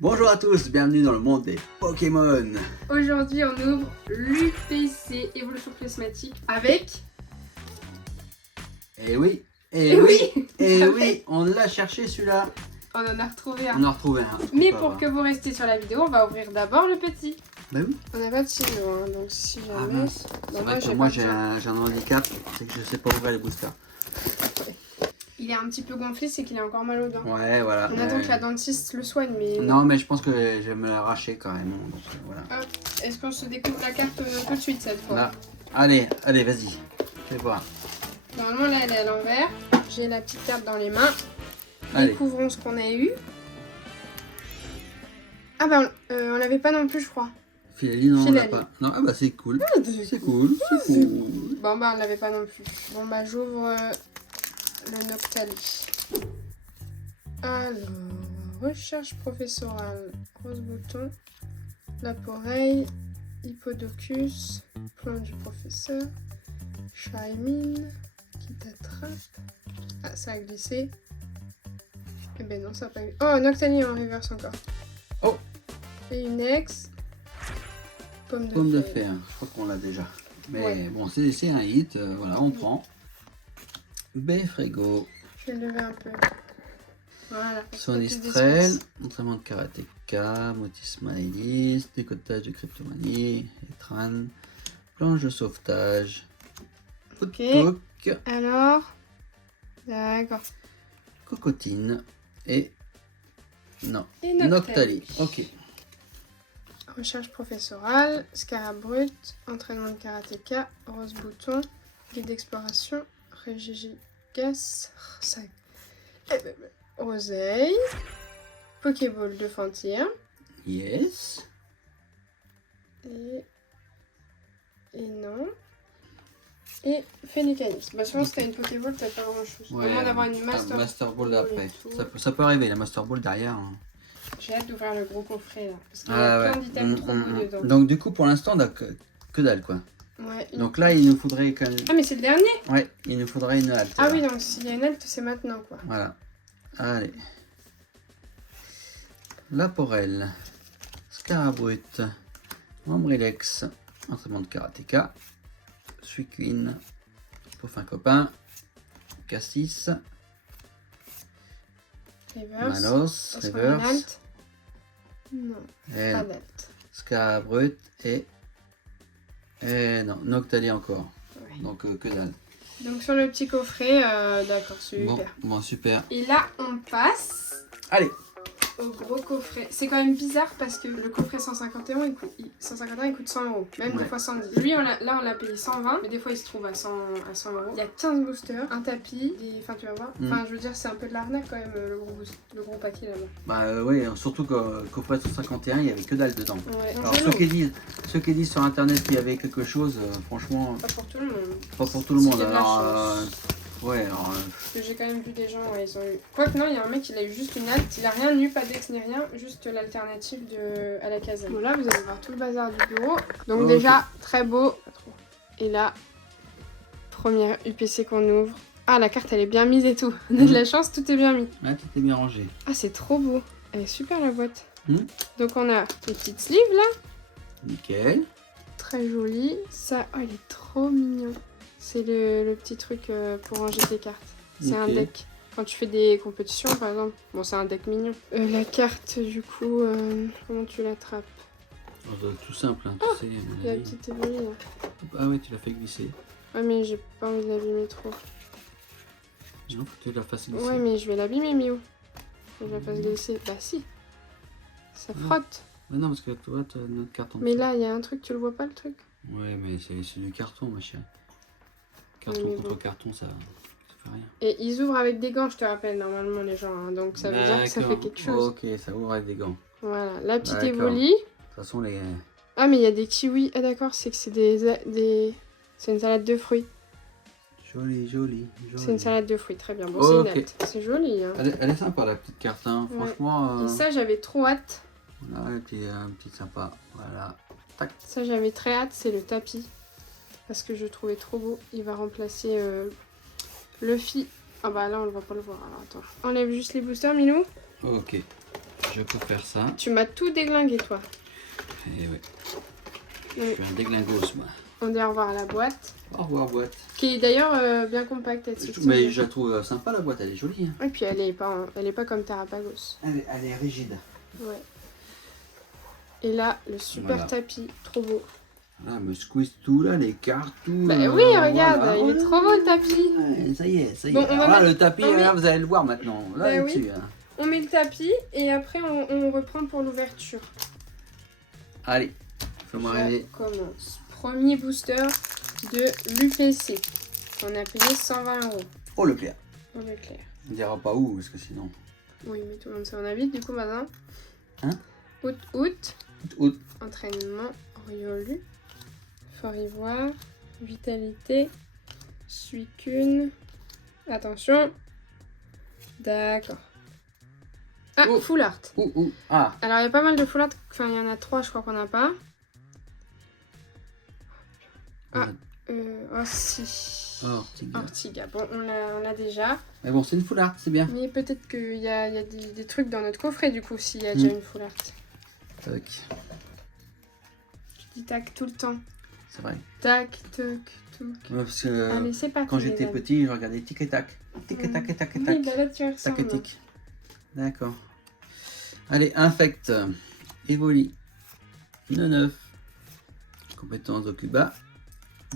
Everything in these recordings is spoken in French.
Bonjour à tous, bienvenue dans le monde des Pokémon. Aujourd'hui, on ouvre l'UPC Evolution Prismatique avec... Eh oui, on l'a cherché celui-là. On en a retrouvé un. On en a retrouvé un. Mais pour que vous restiez sur la vidéo, on va ouvrir d'abord le petit. Bah oui. On n'a pas de ciseaux, hein, donc si Ah jamais... mince. C'est vrai que moi j'ai un handicap, c'est que je sais pas ouvrir les boosters. Il est un petit peu gonflé, c'est qu'il a encore mal aux dents. Ouais, voilà. On attend que la dentiste le soigne, mais... Non, mais je pense que je vais me l'arracher quand même. Donc, voilà. Hop. Est-ce qu'on se découvre la carte tout de suite cette fois? Là. Allez, vas-y. Fais voir. Normalement, là, elle est à l'envers. J'ai la petite carte dans les mains. Allez. Découvrons ce qu'on a eu. Ah bah, on l'avait pas non plus, je crois. Filali, non, on l'a Filali. pas. Non, ah bah c'est cool. C'est cool. Bon bah, on l'avait pas non plus. Bon bah, j'ouvre le Noctali. Alors, recherche professorale. Rose bouton. Laporeille. Hippodocus. Plan du professeur. Charmine. Qui t'attrape. Ah, ça a glissé. Eh ben non, ça a pas glissé. Oh, Noctali en reverse encore. Oh. Et une ex. Pomme de fer. fer, je crois qu'on l'a déjà. Mais Ouais. bon, c'est un hit, voilà, on prend. Béfrégo. Je vais le lever un peu. Voilà. Sonistrel, entraînement de karatéka, Motis Maëlys, décotage de cryptomanie, Etran, planche de sauvetage, Ok. Poc, Alors. D'accord. Cocotine et. Non, Et Noctali. Ok. Recherche professorale, Scarabrut, entraînement de karatéka, Rose bouton, guide d'exploration, Régigas, Oseille, Pokéball de Fantir Yes. et non. Et Félicanis. Bah, souvent, si t'as une Pokéball, t'as pas grand chose. Ouais, Au moins d'avoir une Master Ball d'après. et tout. Ça peut arriver, la Master Ball derrière. Hein. J'ai hâte d'ouvrir le gros coffret là. Parce qu'il y Ah, a plein ouais. d'items trop beaux dedans. Donc, du coup, pour l'instant, on a que dalle quoi. Ouais, Donc là, il nous faudrait quand même. Ah, mais c'est le dernier! Ouais, il nous faudrait une halte. Ah là. oui, donc s'il y a une halte, c'est maintenant quoi. Voilà. Allez. Laporelle. Scarabrut. Membrilex. Entraînement de karatéka. Suicune. Peaufin copain. Cassis. Reverse. Malos. Est-ce qu'on a une Reverse. halte? Non, Et pas d'halte. Scarabrut. Et non, Noctali encore. Ouais. Donc que dalle. Donc sur le petit coffret, d'accord, super. Bon, super. Et là, on passe Allez. au gros coffret. C'est quand même bizarre parce que le coffret 151, il coûte 100 €, même Ouais. des fois 110. Lui, on l'a payé 120, mais des fois il se trouve à 100 €. Il y a 15 boosters, un tapis, enfin tu vas voir. Enfin, je veux dire, c'est un peu de l'arnaque quand même, le gros paquet là-bas. Bah ouais, surtout qu'au 151, il n'y avait que dalle dedans. Ouais. Alors ceux qui disent sur internet qu'il y avait quelque chose, franchement, Pas pour tout le monde. pas pour tout le Si monde. t'as de la Alors, chance. ouais, alors, Parce que j'ai quand même vu des gens, ouais, ils ont eu... Quoique non, il y a un mec, il a eu juste une halte, il a rien eu, pas d'ex ni rien, juste l'alternative à la caserne. Bon là, vous allez voir tout le bazar du bureau. Donc Ok. déjà, très beau. Pas trop. Et là, première UPC qu'on ouvre. Ah, la carte, elle est bien mise et tout. On a de la chance, tout est bien mis. là, tout est bien rangé. Ah, c'est trop beau. Elle est super, la boîte. Mhm. Donc on a les petites sleeves, là. Nickel. Très jolie. Ça, oh, il est trop mignon. C'est le petit truc pour ranger tes cartes. C'est un Ok. deck. Quand tu fais des compétitions, par exemple. Bon, c'est un deck mignon. La carte, du coup, comment tu l'attrapes? Oh, ça doit être tout simple, hein, tu sais. à mon La avis. petite ébouille. là. Ah ouais, tu l'as fait glisser. Ouais, mais j'ai pas envie de l'abîmer trop. Non, faut que tu la fasses glisser. Ouais, mais je vais l'abîmer, Miou. Faut que je la fasse glisser. Bah si. Ça frotte. Mais non, parce que toi, tu as notre carton. Mais là, il y a un truc, tu le vois pas, le truc? Ouais, mais c'est du carton, ma chérie. Carton mais contre bon. carton, ça fait rien. Et ils ouvrent avec des gants, je te rappelle, normalement, les gens. Hein. Donc ça veut dire que ça fait D'accord. quelque chose. Ok, ça ouvre avec des gants. Voilà. La petite D'accord. évolie. De toute façon, les. Ah, mais il y a des kiwis. Ah, d'accord, c'est que c'est c'est une salade de fruits. Joli. C'est une salade de fruits, très bien. Bon, Ok. c'est une halte. C'est joli. Hein. Elle est sympa, la petite carte, hein. Ouais. Franchement. Et ça, j'avais trop hâte. Voilà, un petit sympa. Voilà. Tac. Ça, j'avais très hâte. C'est le tapis. Parce que je le trouvais trop beau. Il va remplacer Luffy. Ah bah là, on ne va pas le voir. Alors attends. Enlève juste les boosters, Milou. Ok. je peux faire ça. Tu m'as tout déglingué, toi. Et oui, je Oui. suis un déglingos, moi. On dit au revoir à la boîte. Au revoir, boîte. Qui est d'ailleurs bien compacte. Mais je la trouve sympa, la boîte, elle est jolie. Hein. Et puis elle est pas comme Tarapagos. Elle est rigide. Ouais. Et là, le super Voilà. tapis, trop beau. Là, me squeeze tout, là, les cartes, tout. Bah là, oui, regarde, voilà. il est trop beau le tapis. Ouais, ça y est, ça y est. Bon, on va Alors là, mettre- le tapis, on met- là, vous allez le voir maintenant. Là, Bah il est oui. dessus. Hein. On met le tapis et après on reprend pour l'ouverture. Allez, fais-moi rêver. Je commence. Premier booster de l'UPC. On a payé 120 € Oh, le clair. au Leclerc. On dira pas où, parce que sinon. Oui, mais tout le monde sait, on a vite du coup maintenant. Hein? Août. Août. Entraînement, Riolu, Fort Ivoire, Vitalité, Suicune. Attention. D'accord. Ah, Oh. Full Art. Ah, Alors il y a pas mal de Full Art, enfin il y en a 3 je crois qu'on n'a pas. Ah. Oh si. Ortiga. Ortiga. Bon, on l'a déjà. Mais bon, c'est une full art, c'est bien. Mais peut-être qu'il y a des trucs dans notre coffret du coup s'il y a déjà une Full Art. Tac. Tu dis tac tout le temps. C'est vrai. Tac, toc, toc. Ouais, parce que Allez, c'est parti. quand j'étais les amis. petit, je regardais tic et tac. Tic et tac et tac et tac. Oui, bah là tu Tac et ressembles. tic. D'accord. Allez, infect. Evoli. 9. Compétence d'Okuba.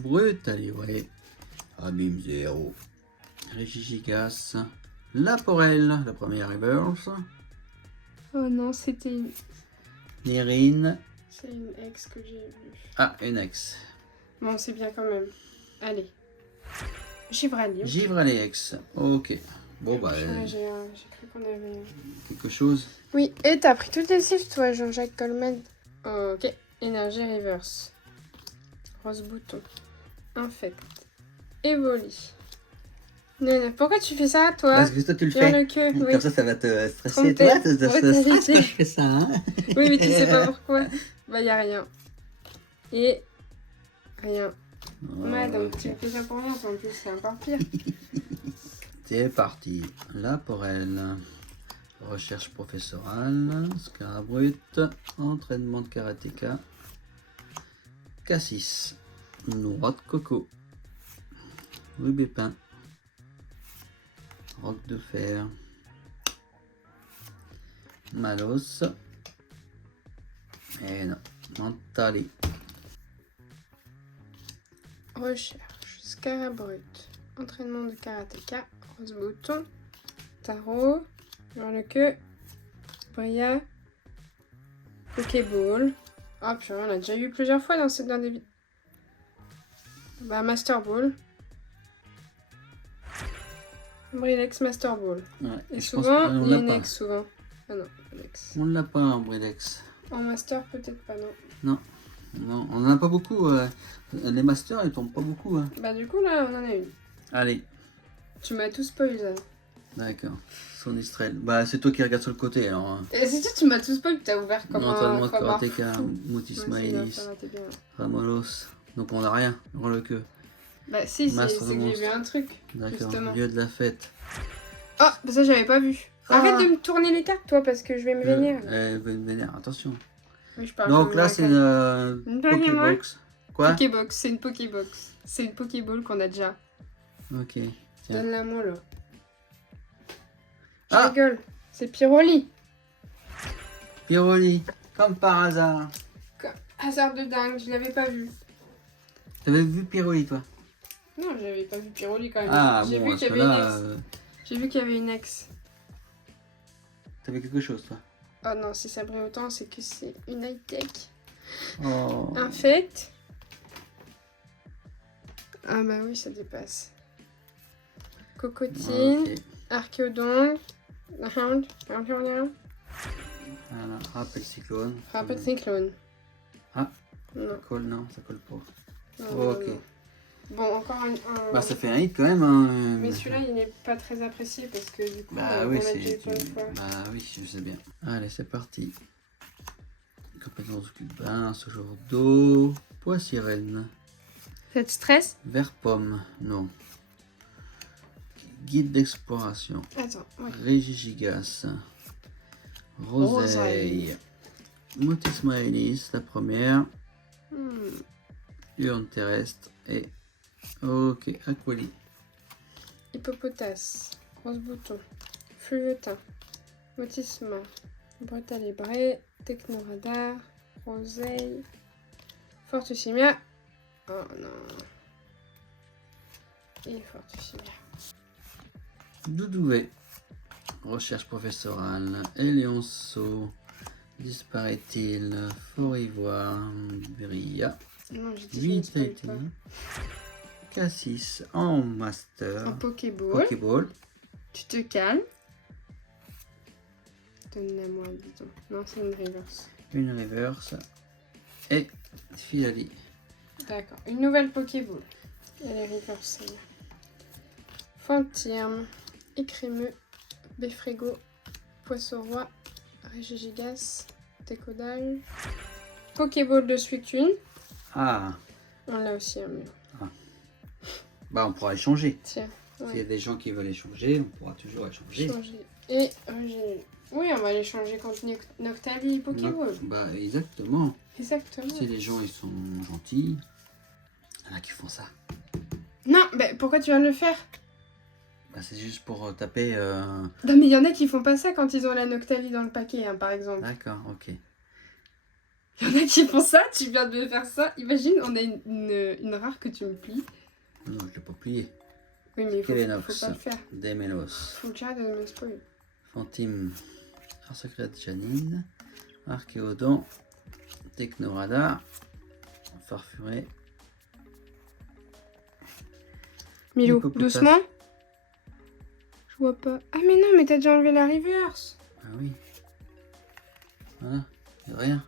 Brut, allez, ouais. Abîme 0. Régigigas. Laporelle, la première reverse. Oh non, c'était une... Nérine. C'est une ex que j'ai vue. Ah, une ex. Bon, c'est bien quand même. Allez. Givralio. Givre les ex. Ok. Bon, bah, J'ai cru qu'on avait... quelque chose. Oui, et t'as pris toutes les chiffres, toi, Jean-Jacques Coleman. Ok. Énergie reverse. Rose bouton. Infect. Evoli. Non, pourquoi tu fais ça, toi? Parce que toi, tu le Viens fais. le queue, oui. Comme ça va te stresser. Tromper. Toi, ça Brutalité. stresse quand je fais ça. Hein. Oui, mais tu sais pas pourquoi. Bah, y a rien. Et... Rien. Ouais, donc tu fais ça pour rien, en plus, c'est encore pire. C'est parti. Laporelle. Recherche professorale. Scarabrut. Entraînement de karatéka. Cassis. Noix de coco. Rubé peint. Roc de fer. Malos. Et non. Mentali. Recherche. Scarabrut. Entraînement de karatéka. Rose bouton. Tarot. Genre le queue. Bria. Pokéball. Oh purée, on l'a déjà eu plusieurs fois dans des vidéos. Bah, Master Ball. Brilex Master Ball. Ouais, Et je pense souvent, qu'on il y a l'a une pas. ex, souvent. Ah non, pas d'ex. On l'a pas en Brilex. En Master, peut-être pas, non. Non. Non, on en a pas beaucoup. Les masters, ils tombent pas beaucoup. Hein. Bah, du coup, là, on en a une. Allez, Tu m'as tout spoil, ça. d'accord. Son Estrelle. Bah, c'est toi qui regardes sur le côté alors. Hein. Et c'est tu m'as tout spoil, t'as ouvert comme Entraînement un... de comme un karatéka, fou. Moutis Ouais, c'est bien, Maëlys, ça va, t'es bien. Ramolos. Donc on a rien. On le queue. Bah, si, c'est Mastre de que j'ai monstre. vu un truc. D'accord. Justement. Lieu de la fête. Oh, bah ça, j'avais pas vu. Ah. Arrête de me tourner les cartes, toi, parce que je vais me vénérer. là. Vénère, attention. Oui, je parle Donc comme là, un c'est gars. une Derrière Pokébox. Quoi? Pokébox, c'est une Pokébox. C'est une Pokéball qu'on a déjà. Ok. Tiens. Donne-la moi, là. Je Ah. rigole. C'est Pyroli. Pyroli. Comme par hasard. Hasard de dingue, je l'avais pas vu. T'avais vu Pyroli, toi? Non, j'avais pas vu Pyroli quand même. Ah, J'ai bon, vu à qu'il y ce avait une là, ex. J'ai vu qu'il y avait une ex. t'avais quelque chose, toi? Oh non, si ça brille autant, c'est que c'est une high-tech. Oh. Infect. Ah bah oui, ça dépasse. Cocotine. Ok. Archéodon. Hound. Voilà. Rappel cyclone. Rapid Cyclone. Ah. Non. Ça colle, non, ça colle pas. non, Ok. non. Bon, encore un... Bah, ça fait un hit quand même. Hein. Mais celui-là, il n'est pas très apprécié parce que du coup, Bah on oui, l'a déjà c'est. eu plein de fois. Bah oui, je sais bien. Allez, c'est parti. Compétence cubain, ce jour d'eau. Pois sirène. Ça te stresse? Vert pomme, non. Guide d'exploration. Attends, ouais. Régigigas. Roseille. Motus Smileys, la première. Urne terrestre et... Ok, Aquali. Hippopotas. Rose bouton. Fluvetin. Motisma. Brutalibré. Technoradar. Roseille. Fortusimia. Oh non. Et Fortusimia. Doudouvet. Recherche professorale. Éléonceau. Disparaît-il? Fort Ivoire. Bria. Non, j'ai dit je ne spoil pas. Cassis en master. Un Pokéball. Pokéball. Tu te calmes. Donne-la-moi, dis donc. Non, c'est une reverse. Une reverse. Et Filali. D'accord. Une nouvelle Pokéball. Elle est reverse, celle-là. Fantirme. Écrémeux. Beffrego. Poisson-roi. Régigigas. Décodage. Pokéball de Suicune. Ah. On l'a aussi, un mur. Bah, on pourra échanger. Tiens. S'il y a Ouais. des gens qui veulent échanger, on pourra toujours échanger. Changer. Et oui, on va les changer contre Noctali et Pokéball. Bah, exactement. Exactement. Si les gens ils sont gentils, il y en a qui font ça. Non, mais pourquoi tu viens de le faire? Bah, c'est juste pour taper. Non, mais il y en a qui font pas ça quand ils ont la Noctali dans le paquet, hein, par exemple. D'accord, ok. Il y en a qui font ça, tu viens de faire ça. Imagine, on a une rare que tu me plies. Non, je l'ai pas plié. Oui, mais il faut Kelenox. pas le faire. Demelos. Faut que tu arrêtes de me spoil. Fantime. Art secret Janine. Archéodon. Technoradar. Farfuré. Milou, Hippopotas. doucement. Je vois pas. Ah, mais non, mais t'as déjà enlevé la reverse. Ah oui. Voilà. Y a rien.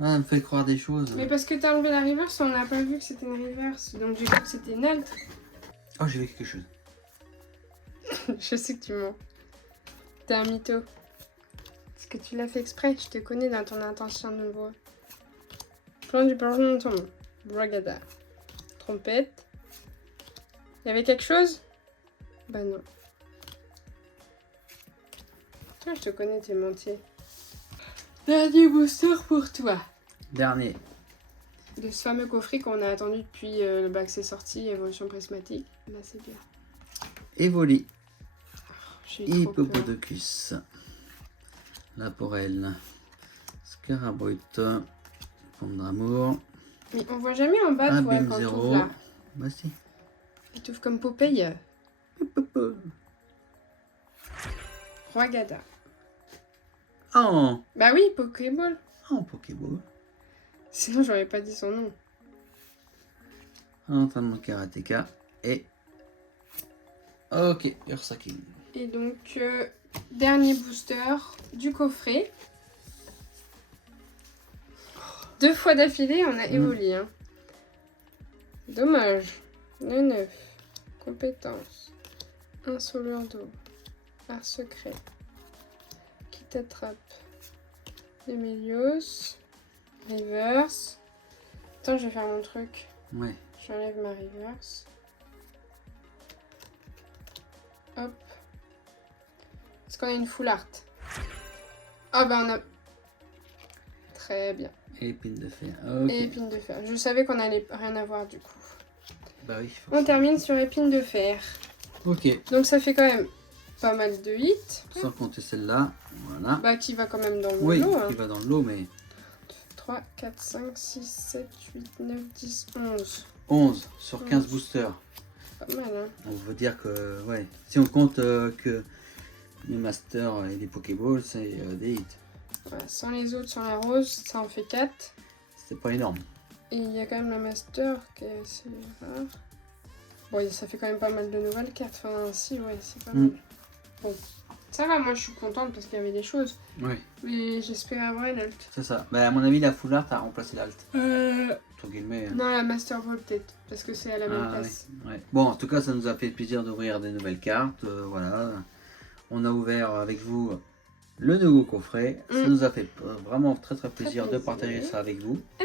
Ah, elle me fait croire des choses. Mais parce que t'as enlevé la reverse, on n'a pas vu que c'était une reverse. Donc j'ai cru que c'était une alt. Oh, j'ai vu quelque chose. Je sais que tu mens. T'es un mytho. Est-ce que tu l'as fait exprès? Je te connais dans ton intention de voix. Plan du plongeon de ton nom. Bragada. Trompette. Il y avait quelque chose? Bah non. Toi, je te connais, t'es mentier. Dernier booster pour toi. Dernier. De ce fameux coffret qu'on a attendu depuis le bac c'est sorti, évolution prismatique. Là, c'est bien. Evoli. J'ai eu trop peur. Hippopodocus. Laporelle. Scarabrute. Pomme d'amour. Mais on voit jamais en bas, toi, Abîme quand zéro. t'ouvres là. Bah si. Il t'ouvre comme Popeye. Rwagada. Oh, Bah oui, Pokéball. oh, Pokéball. Sinon, j'aurais pas dit son nom. Entraînement karatéka. Et. Ok, Ursakin. Et donc, dernier booster du coffret. 2 fois d'affilée, on a Evoli. Hein. Dommage. Le 9. Compétence. Insoleur d'eau. Art secret. Qui t'attrape. Emilios. Reverse. Attends, je vais faire mon truc. Ouais. J'enlève ma reverse. Hop. Est-ce qu'on a une full art? Ah bah on a... Très bien. Et épine de fer. Ok. Et épine de fer. Je savais qu'on allait rien avoir du coup. Bah oui. On termine sur épine de fer. Ok. Donc ça fait quand même pas mal de 8. Sans compter celle-là. Voilà. Bah qui va quand même dans le Oui, lot. Hein. qui va dans le lot, mais 3, 4, 5, 6, 7, 8, 9, 10, 11. 11 sur 15 11. boosters. Pas mal hein. On veut dire que, ouais, si on compte que les masters et les Pokéballs, c'est des hits. Voilà, sans les autres, sans la rose, ça en fait 4. C'est pas énorme. Et il y a quand même la master qui est assez rare. Bon, ça fait quand même pas mal de nouvelles cartes. Enfin, si, ouais, c'est pas mal. Bon, ça va, moi je suis contente parce qu'il y avait des choses. Oui, Mais j'espère avoir une alt. c'est ça. Bah, à mon avis, la full art a remplacé l'alt. Entre guillemets. Hein. Non, la master ball peut-être. Parce que c'est à la même Ah, place. ouais. Bon, en tout cas, ça nous a fait plaisir d'ouvrir des nouvelles cartes. Voilà. On a ouvert avec vous le nouveau coffret. Ça nous a fait vraiment très plaisir de partager ça avec vous. En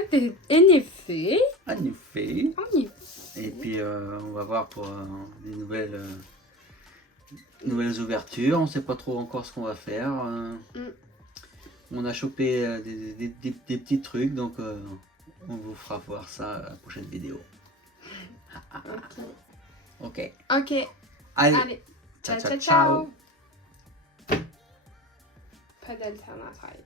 effet. En effet. En effet. Et puis on va voir pour des nouvelles ouvertures. On sait pas trop encore ce qu'on va faire. On a chopé des petits trucs, donc on vous fera voir ça à la prochaine vidéo. Ok. Ok. Ok. Allez. Allez. Ciao, Ciao, ciao, ciao, ciao. ciao. Pas d'alternative.